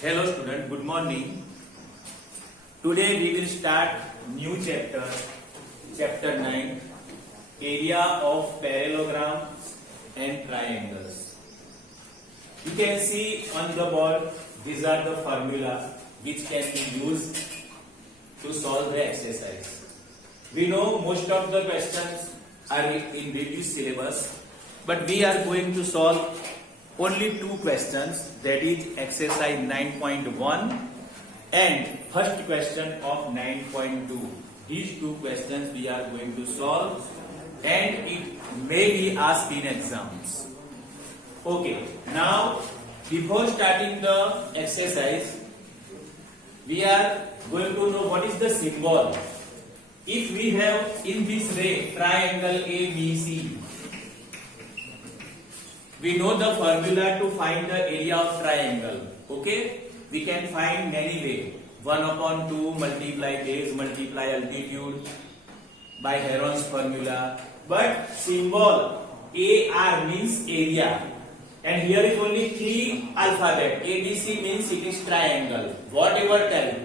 Hello student, good morning. Today we will start new chapter, chapter 9, area of parallelograms and triangles. You can see on the board, these are the formula which can be used to solve the exercise. We know most of the questions are in reduced syllabus, but we are going to solve only two questions, that is exercise 9.1 and first question of 9.2. These two questions we are going to solve and it may be asked in exams. Okay, now before starting the exercise, we are going to know what is the symbol. If we have in this way triangle ABC, we know the formula to find the area of triangle. Okay, we can find many ways. 1/2 multiply base multiply altitude by Heron's formula. But symbol AR means area, and here is only three alphabet. ABC means it is triangle. Whatever tell,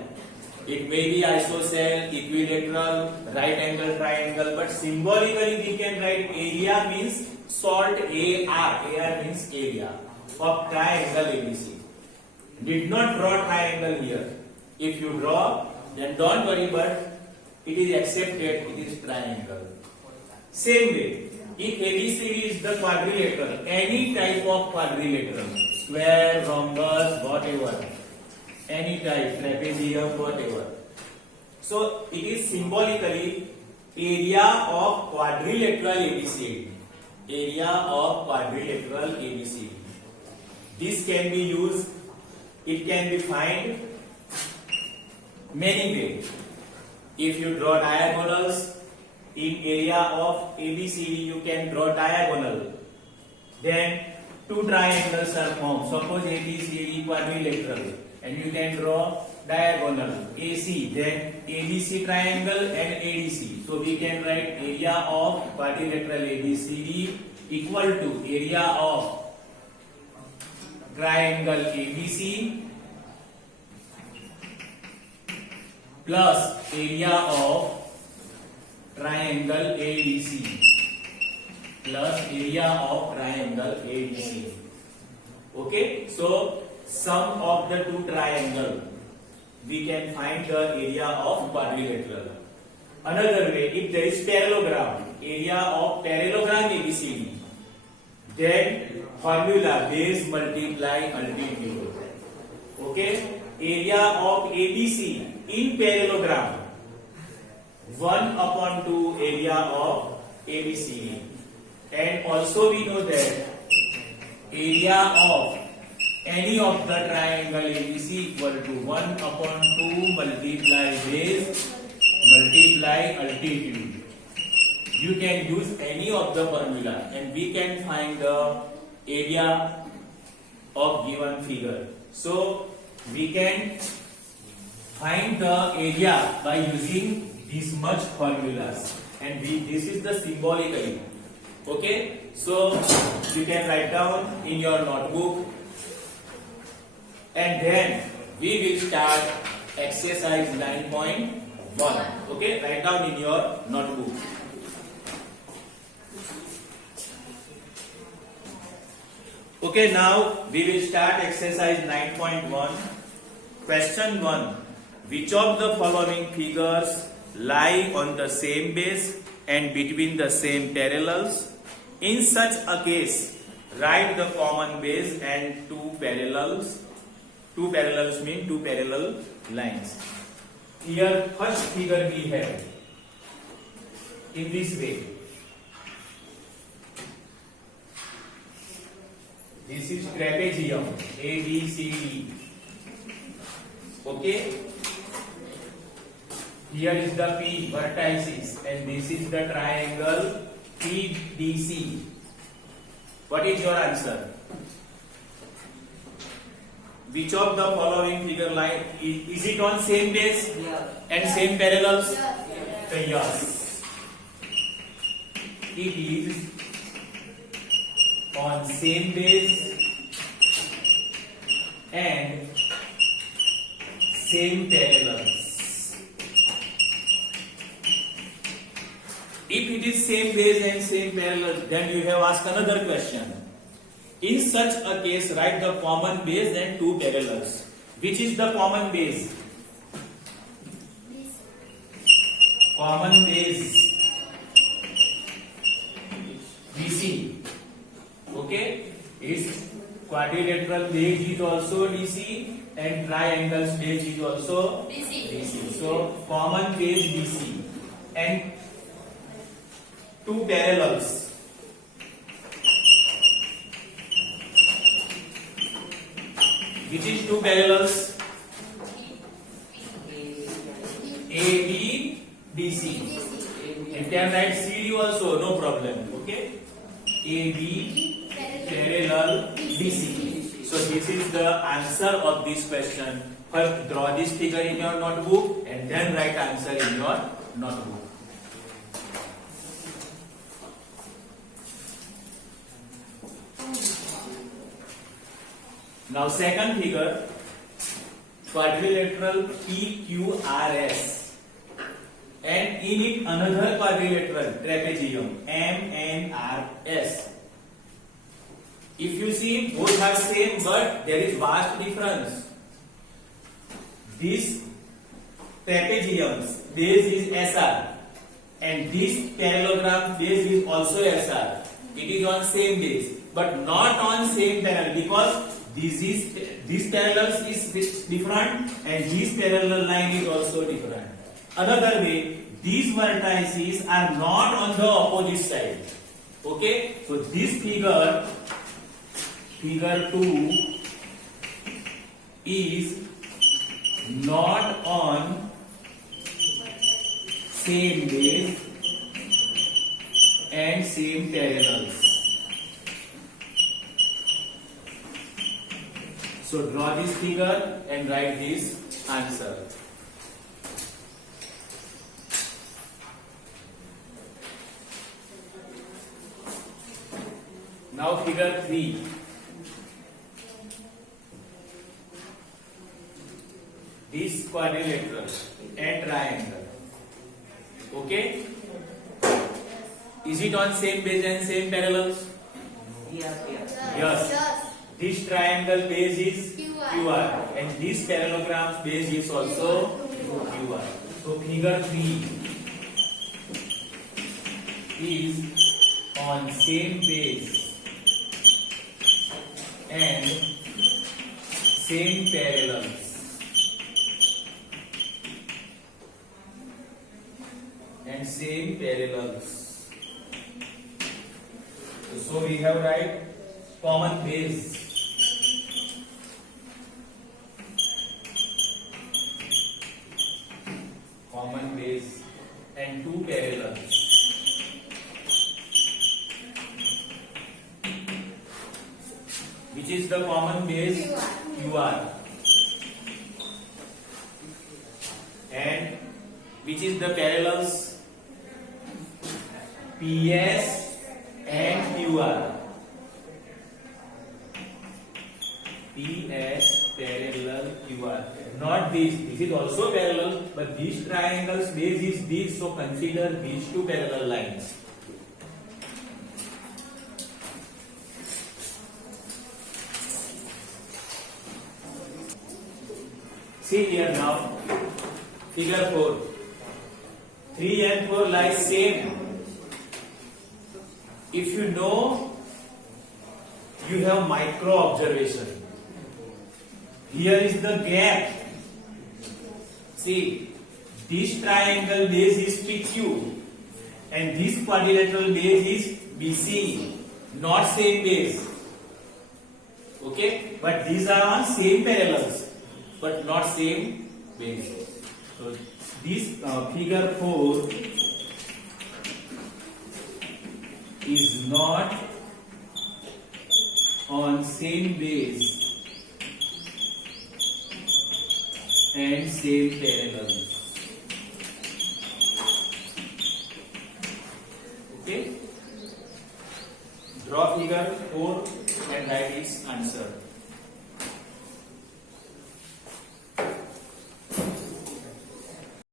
it may be isosceles, equilateral, right angle triangle, but symbolically we can write area means salt AR. AR means area of triangle ABC. Did not draw triangle here. If you draw, then don't worry, but it is accepted, it is triangle. Same way, if ABCD is the quadrilateral, any type of quadrilateral, square, rhombus, whatever, any type, trapezium, whatever. So it is symbolically area of quadrilateral ABCD. Area of quadrilateral ABCD. This can be used, it can be found many ways. If you draw diagonals in area of ABCD, you can draw diagonal. Then two triangles are formed. Suppose ABCD quadrilateral, and you can draw diagonal AC, then ABC triangle and ADC. So we can write area of quadrilateral ABCD equal to area of triangle ABC plus area of triangle ADC plus area of triangle ADC. Okay, so sum of the two triangles, we can find the area of quadrilateral. Another way, if there is parallelogram, area of parallelogram ABCD, then formula base multiply altitude. Okay, area of ABC in parallelogram 1/2 area of ABCD, and also we know that area of any of the triangle ABC equal to 1/2 multiply base multiply altitude. You can use any of the formula and we can find the area of given figure. So we can find the area by using these much formulas, and this is the symbolically. Okay, so you can write down in your notebook, and then we will start exercise 9.1. Okay, write down in your notebook. Okay, now we will start exercise 9.1. Question 1. Which of the following figures lie on the same base and between the same parallels? In such a case, write the common base and two parallels. Two parallels mean two parallel lines. Here first figure we have in this way. This is trapezium ABCD. Okay. Here is the P vertices, and this is the triangle PDC. What is your answer? Which of the following figure line is it on same base and same parallels? Yes. It is on same base and same parallels. If it is same base and same parallels, then you have asked another question. In such a case, write the common base and two parallels. Which is the common base? Common base BC. Okay, its quadrilateral base is also DC and triangle's base is also DC. So common base BC and two parallels. Which is two parallels? AB, DC. You can write CD also, no problem. Okay? AB parallel DC. So this is the answer of this question. First draw this figure in your notebook and then write answer in your notebook. Now second figure, quadrilateral PQRS and in it another quadrilateral trapezium MNRS. If you see, both are same but there is vast difference. This trapezium's base is SR and this parallelogram base is also SR. It is on same base but not on same parallel because this parallel is different and this parallel line is also different. Another way, these vertices are not on the opposite side. Okay, so this figure 2 is not on same base and same parallels. So draw this figure and write this answer. Now figure 3. This quadrilateral and triangle. Okay? Is it on same base and same parallels? Yes. This triangle base is QR and this parallelogram base is also QR. So figure 3 is on same base and same parallels. And same parallels. So we have right common base. Common base and two parallels. Which is the common base? QR. And which is the parallels? PS and QR. PS parallel QR. Not this. This is also parallel, but this triangle's base is this. So consider these two parallel lines. See here now. Figure 4. 3 and 4 lie same. If you know, you have micro observation. Here is the gap. See, this triangle base is PQ and this quadrilateral base is BC, not same base. Okay, but these are on same parallels, but not same base. So this figure 4 is not on same base and same parallels. Okay, draw figure 4 and write its answer.